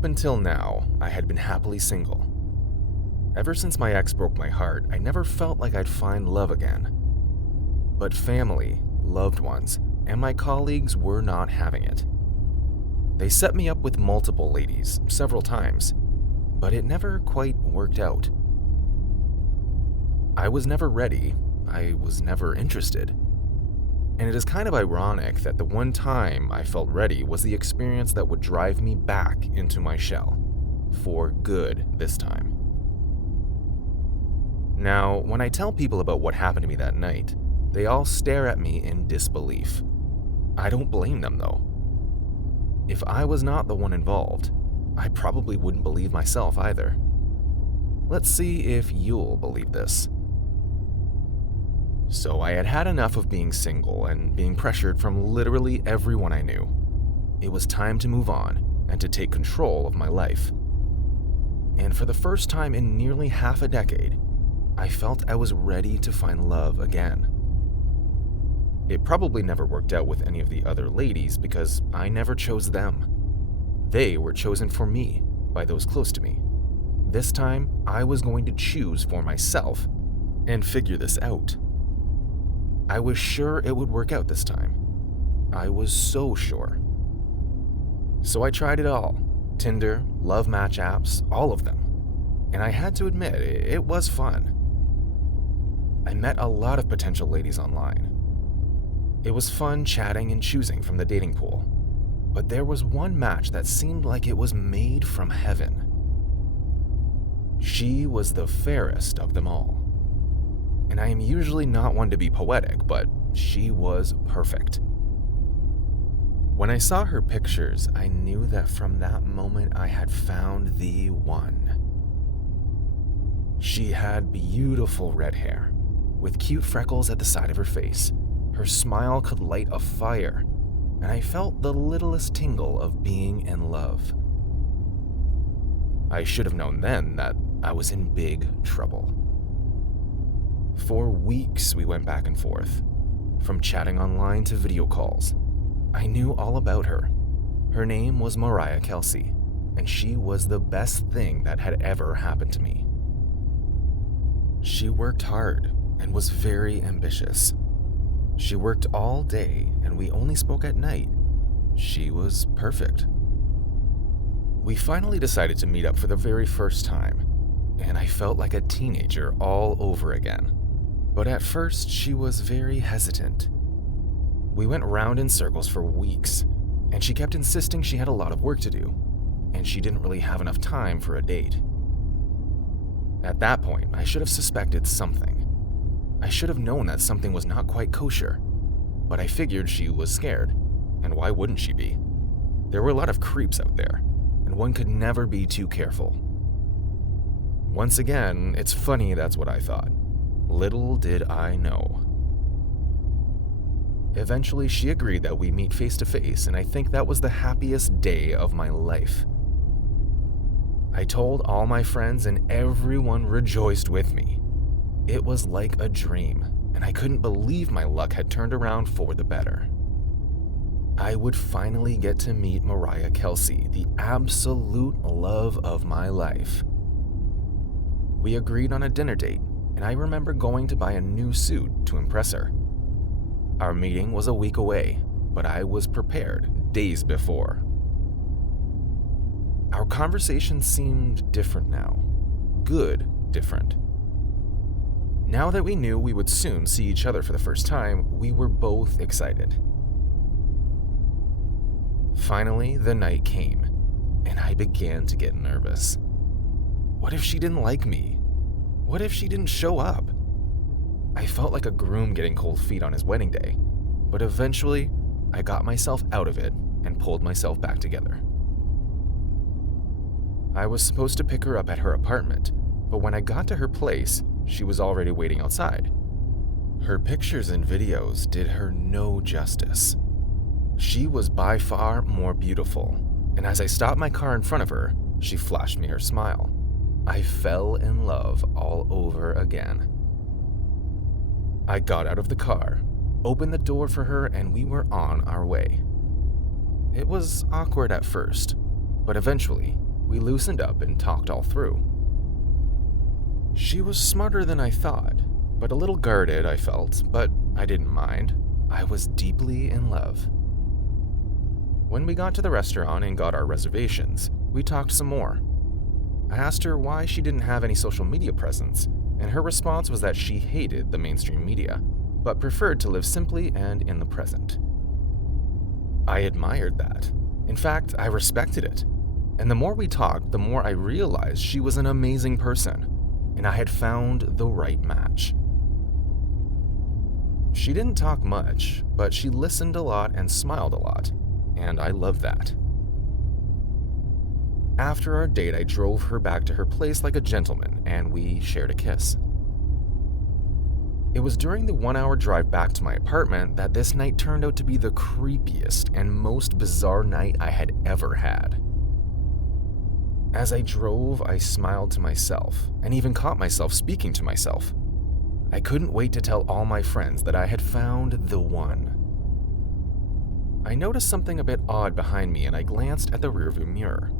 Up until now, I had been happily single. Ever since my ex broke my heart, I never felt like I'd find love again. But family, loved ones, and my colleagues were not having it. They set me up with multiple ladies several times, but it never quite worked out. I was never ready, I was never interested. And it is kind of ironic that the one time I felt ready was the experience that would drive me back into my shell. For good this time. Now, when I tell people about what happened to me that night, they all stare at me in disbelief. I don't blame them though. If I was not the one involved, I probably wouldn't believe myself either. Let's see if you'll believe this. So I had had enough of being single and being pressured from literally everyone I knew. It was time to move on and to take control of my life. And for the first time in nearly half a decade, I felt I was ready to find love again. It probably never worked out with any of the other ladies because I never chose them. They were chosen for me by those close to me. This time, I was going to choose for myself and figure this out. I was sure it would work out this time. I was so sure. So I tried it all. Tinder, love match apps, all of them. And I had to admit, it was fun. I met a lot of potential ladies online. It was fun chatting and choosing from the dating pool. But there was one match that seemed like it was made from heaven. She was the fairest of them all. And I am usually not one to be poetic, but she was perfect. When I saw her pictures, I knew that from that moment I had found the one. She had beautiful red hair, with cute freckles at the side of her face. Her smile could light a fire, and I felt the littlest tingle of being in love. I should have known then that I was in big trouble. For weeks we went back and forth, from chatting online to video calls. I knew all about her. Her name was Mariah Kelsey, and she was the best thing that had ever happened to me. She worked hard and was very ambitious. She worked all day and we only spoke at night. She was perfect. We finally decided to meet up for the very first time, and I felt like a teenager all over again. But at first, she was very hesitant. We went round in circles for weeks, and she kept insisting she had a lot of work to do, and she didn't really have enough time for a date. At that point, I should have suspected something. I should have known that something was not quite kosher, but I figured she was scared, and why wouldn't she be? There were a lot of creeps out there, and one could never be too careful. Once again, it's funny that's what I thought. Little did I know. Eventually, she agreed that we meet face to face, and I think that was the happiest day of my life. I told all my friends, and everyone rejoiced with me. It was like a dream, and I couldn't believe my luck had turned around for the better. I would finally get to meet Mariah Kelsey, the absolute love of my life. We agreed on a dinner date, and I remember going to buy a new suit to impress her. Our meeting was a week away, but I was prepared days before. Our conversation seemed different now. Good different. Now that we knew we would soon see each other for the first time, we were both excited. Finally, the night came, and I began to get nervous. What if she didn't like me? What if she didn't show up? I felt like a groom getting cold feet on his wedding day, but eventually, I got myself out of it and pulled myself back together. I was supposed to pick her up at her apartment, but when I got to her place, she was already waiting outside. Her pictures and videos did her no justice. She was by far more beautiful, and as I stopped my car in front of her, she flashed me her smile. I fell in love all over again. I got out of the car, opened the door for her, and we were on our way. It was awkward at first, but eventually, We loosened up and talked all through. She was smarter than I thought, but a little guarded, I felt, but I didn't mind. I was deeply in love. When we got to the restaurant and got our reservations, we talked some more. I asked her why she didn't have any social media presence, and her response was that she hated the mainstream media, but preferred to live simply and in the present. I admired that. In fact, I respected it. And the more we talked, the more I realized she was an amazing person, and I had found the right match. She didn't talk much, but she listened a lot and smiled a lot, and I loved that. After our date, I drove her back to her place like a gentleman, and we shared a kiss. It was during the 1-hour drive back to my apartment that this night turned out to be the creepiest and most bizarre night I had ever had. As I drove, I smiled to myself, and even caught myself speaking to myself. I couldn't wait to tell all my friends that I had found the one. I noticed something a bit odd behind me, and I glanced at the rearview mirror.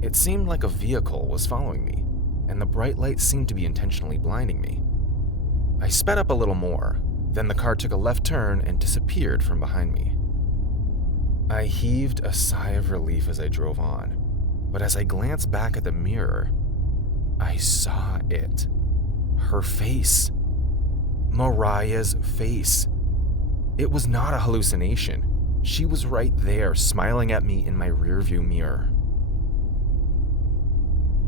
It seemed like a vehicle was following me, and the bright light seemed to be intentionally blinding me. I sped up a little more, then the car took a left turn and disappeared from behind me. I heaved a sigh of relief as I drove on, but as I glanced back at the mirror, I saw it. Her face. Mariah's face. It was not a hallucination. She was right there, smiling at me in my rearview mirror.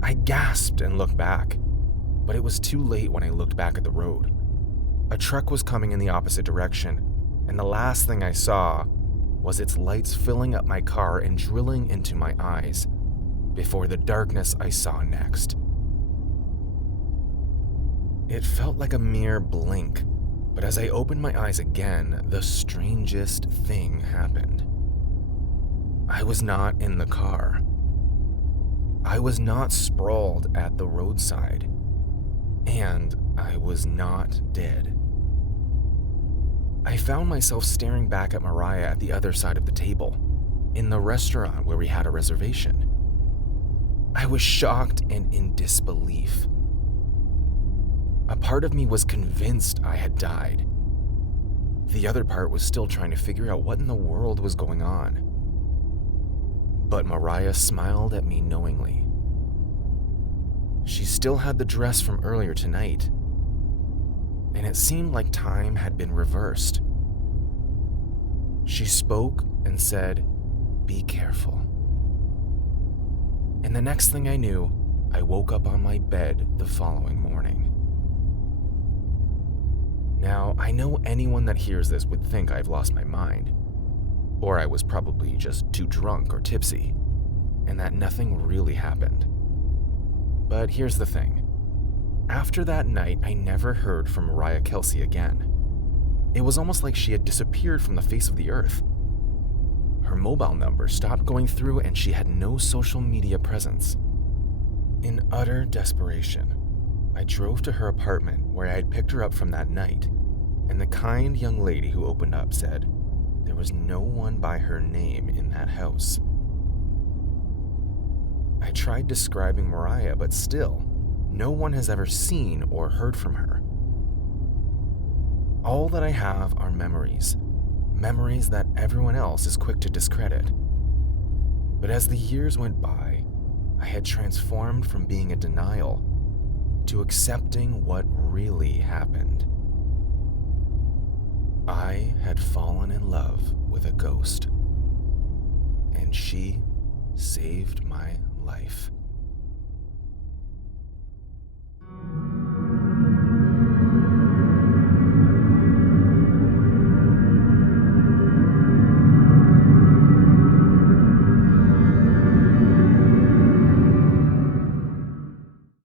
I gasped and looked back, but it was too late when I looked back at the road. A truck was coming in the opposite direction, and the last thing I saw was its lights filling up my car and drilling into my eyes, before the darkness I saw next. It felt like a mere blink, but as I opened my eyes again, the strangest thing happened. I was not in the car. I was not sprawled at the roadside, and I was not dead. I found myself staring back at Mariah at the other side of the table, in the restaurant where we had a reservation. I was shocked and in disbelief. A part of me was convinced I had died. The other part was still trying to figure out what in the world was going on. But Mariah smiled at me knowingly. She still had the dress from earlier tonight, and it seemed like time had been reversed. She spoke and said, "Be careful." And the next thing I knew, I woke up on my bed the following morning. Now, I know anyone that hears this would think I've lost my mind, or I was probably just too drunk or tipsy, and that nothing really happened. But here's the thing. After that night, I never heard from Mariah Kelsey again. It was almost like she had disappeared from the face of the earth. Her mobile number stopped going through, and she had no social media presence. In utter desperation, I drove to her apartment where I had picked her up from that night, and the kind young lady who opened up said there was no one by her name in that house. I tried describing Mariah, but still, no one has ever seen or heard from her. All that I have are memories that everyone else is quick to discredit. But as the years went by, I had transformed from being in denial to accepting what really happened. I had fallen in love with a ghost, and she saved my life.